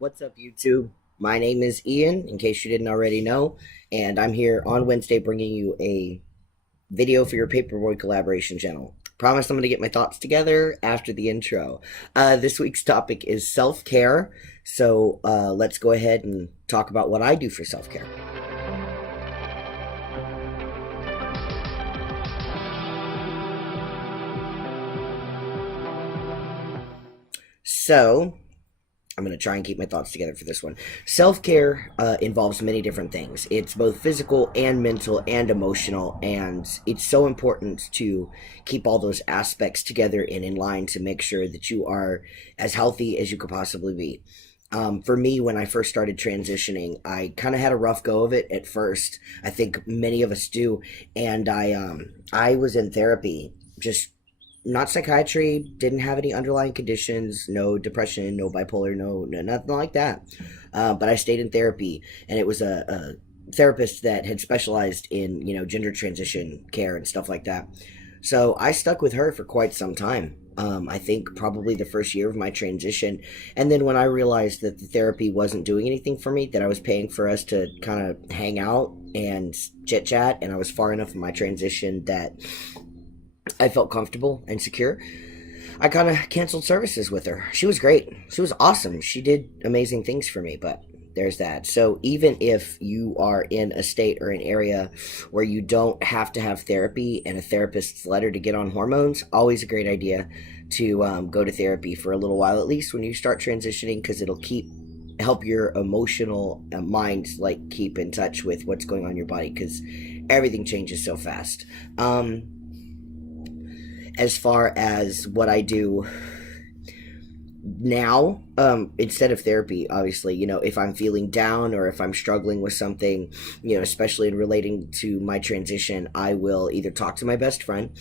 What's up, YouTube? My name is Ian, in case you didn't already know, and I'm here on Wednesday bringing you a video for your Paperboy collaboration channel. Promise I'm going to get my thoughts together after the intro. This week's topic is self-care, so let's go ahead and talk about what I do for self-care. So, I'm going to try and keep my thoughts together for this one. Self care involves many different things. It's both physical and mental and emotional, and it's so important to keep all those aspects together and in line to make sure that you are as healthy as you could possibly be. For me, when I first started transitioning, I kind of had a rough go of it at first. I think many of us do, and I was in therapy, just not psychiatry, didn't have any underlying conditions, no depression, no bipolar, no nothing like that. But I stayed in therapy, and it was a therapist that had specialized in gender transition care and stuff like that. So I stuck with her for quite some time. I think probably the first year of my transition. And then when I realized that the therapy wasn't doing anything for me, that I was paying for us to kind of hang out and chit chat, and I was far enough in my transition that I felt comfortable and secure, I kind of canceled services with her. She was great. She was awesome. She did amazing things for me, but there's that. So even if you are in a state or an area where you don't have to have therapy and a therapist's letter to get on hormones, always a great idea to go to therapy for a little while, at least when you start transitioning, because it'll help your emotional mind keep in touch with what's going on in your body, because everything changes so fast. As far as what I do now, instead of therapy, obviously, if I'm feeling down or if I'm struggling with something, especially in relating to my transition, I will either talk to my best friend.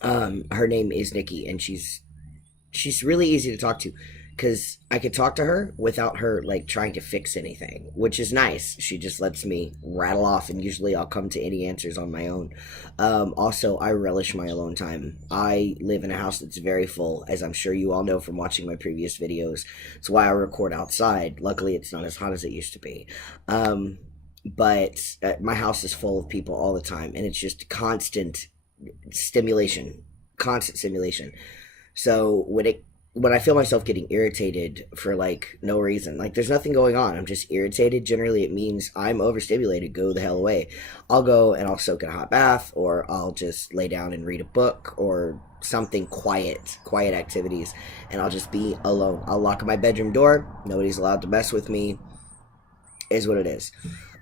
Her name is Nikki, and she's really easy to talk to, because I could talk to her without her trying to fix anything, which is nice. She just lets me rattle off, and usually I'll come to any answers on my own. Also, I relish my alone time. I live in a house that's very full, as I'm sure you all know from watching my previous videos. It's why I record outside. Luckily, it's not as hot as it used to be. But my house is full of people all the time, and it's just constant stimulation. So when I feel myself getting irritated for no reason, there's nothing going on, I'm just irritated, generally it means I'm overstimulated. Go the hell away. I'll go and I'll soak in a hot bath, or I'll just lay down and read a book or something quiet activities, and I'll just be alone. I'll lock my bedroom door. Nobody's allowed to mess with me, is what it is.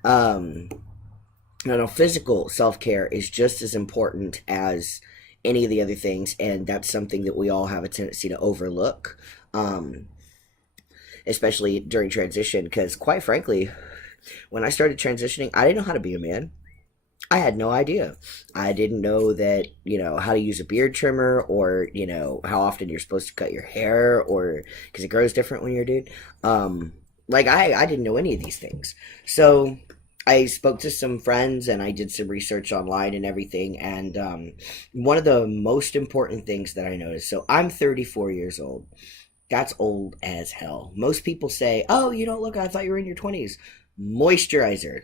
No, physical self-care is just as important as any of the other things, and that's something that we all have a tendency to overlook, especially during transition, because quite frankly, when I started transitioning, I didn't know how to be a man. I had no idea. I didn't know that, how to use a beard trimmer, or, how often you're supposed to cut your hair, or because it grows different when you're a dude. I didn't know any of these things. So I spoke to some friends, and I did some research online and everything. And one of the most important things that I noticed, so I'm 34 years old. That's old as hell. Most people say, oh, you don't look, I thought you were in your 20s. Moisturizer.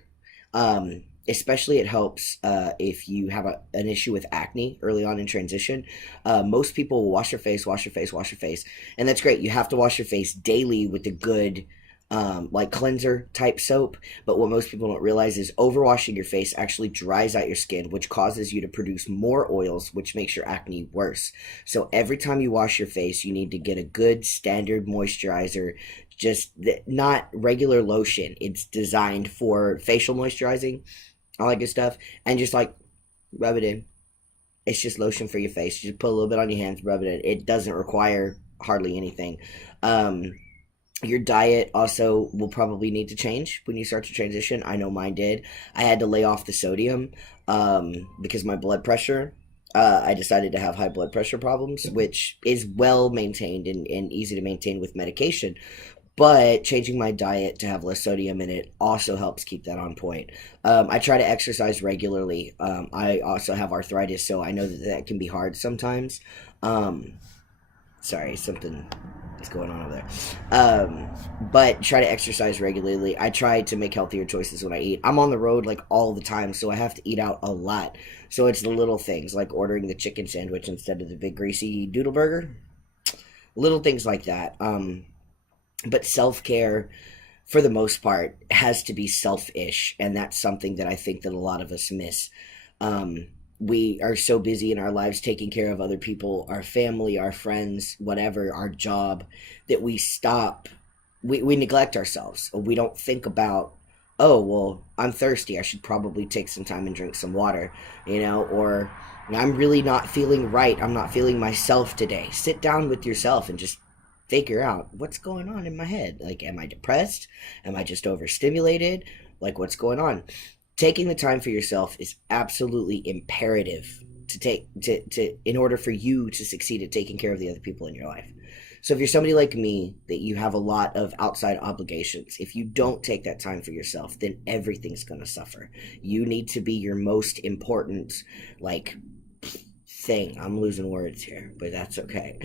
Especially it helps if you have an issue with acne early on in transition. Most people will wash their face. And that's great. You have to wash your face daily with a good cleanser type soap. But what most people don't realize is overwashing your face actually dries out your skin, which causes you to produce more oils, which makes your acne worse. So every time you wash your face, you need to get a good standard moisturizer, just not regular lotion. It's designed for facial moisturizing, all that good stuff, and just rub it in. It's just lotion for your face. You just put a little bit on your hands, rub it in. It doesn't require hardly anything. Your diet also will probably need to change when you start to transition. I know mine did. I had to lay off the sodium because my blood pressure. I decided to have high blood pressure problems, which is well maintained and easy to maintain with medication. But changing my diet to have less sodium in it also helps keep that on point. I try to exercise regularly. I also have arthritis, so I know that can be hard sometimes. Sorry, something is going on over there. But try to exercise regularly. I try to make healthier choices when I eat. I'm on the road like all the time, so I have to eat out a lot. So it's the little things like ordering the chicken sandwich instead of the big greasy doodle burger. Little things like that. But self care, for the most part, has to be selfish, and that's something that I think that a lot of us miss. Um, we are so busy in our lives taking care of other people, our family, our friends, whatever, our job, that we stop. We neglect ourselves. We don't think about, oh, well, I'm thirsty. I should probably take some time and drink some water, or I'm really not feeling right. I'm not feeling myself today. Sit down with yourself and just figure out what's going on in my head. Like, am I depressed? Am I just overstimulated? Like, what's going on? Taking the time for yourself is absolutely imperative to in order for you to succeed at taking care of the other people in your life. So if you're somebody like me that you have a lot of outside obligations, if you don't take that time for yourself, then everything's going to suffer. You need to be your most important, like, thing. I'm losing words here, but that's okay.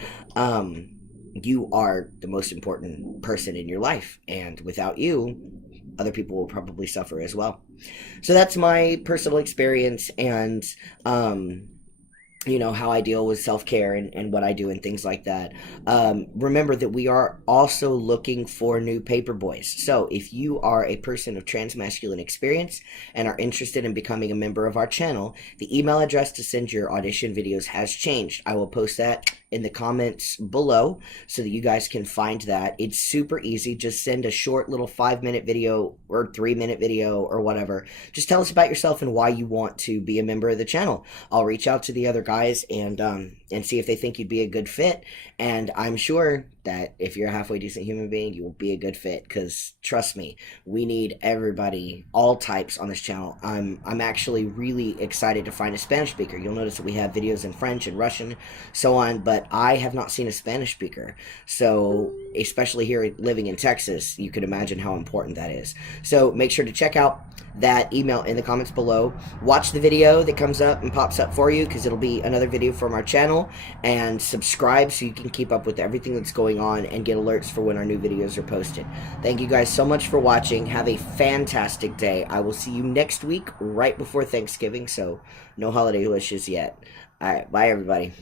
You are the most important person in your life, and without you, other people will probably suffer as well. So that's my personal experience, and how I deal with self-care and what I do and things like that. Remember that we are also looking for new paperboys. So if you are a person of transmasculine experience and are interested in becoming a member of our channel, the email address to send your audition videos has changed. I will post that in the comments below so that you guys can find that. It's super easy. Just send a short little 5-minute video or 3-minute video or whatever. Just tell us about yourself and why you want to be a member of the channel. I'll reach out to the other guys and see if they think you'd be a good fit. And I'm sure that if you're a halfway decent human being, you will be a good fit, because trust me, we need everybody, all types on this channel. I'm actually really excited to find a Spanish speaker. You'll notice that we have videos in French and Russian, so on, but I have not seen a Spanish speaker. So especially here living in Texas, you could imagine how important that is. So make sure to check out that email in the comments below. Watch the video that comes up and pops up for you, because it'll be another video from our channel, and subscribe so you can keep up with everything that's going on and get alerts for when our new videos are posted. Thank you guys so much for watching. Have a fantastic day. I will see you next week right before Thanksgiving, so no holiday wishes yet. All right, bye everybody.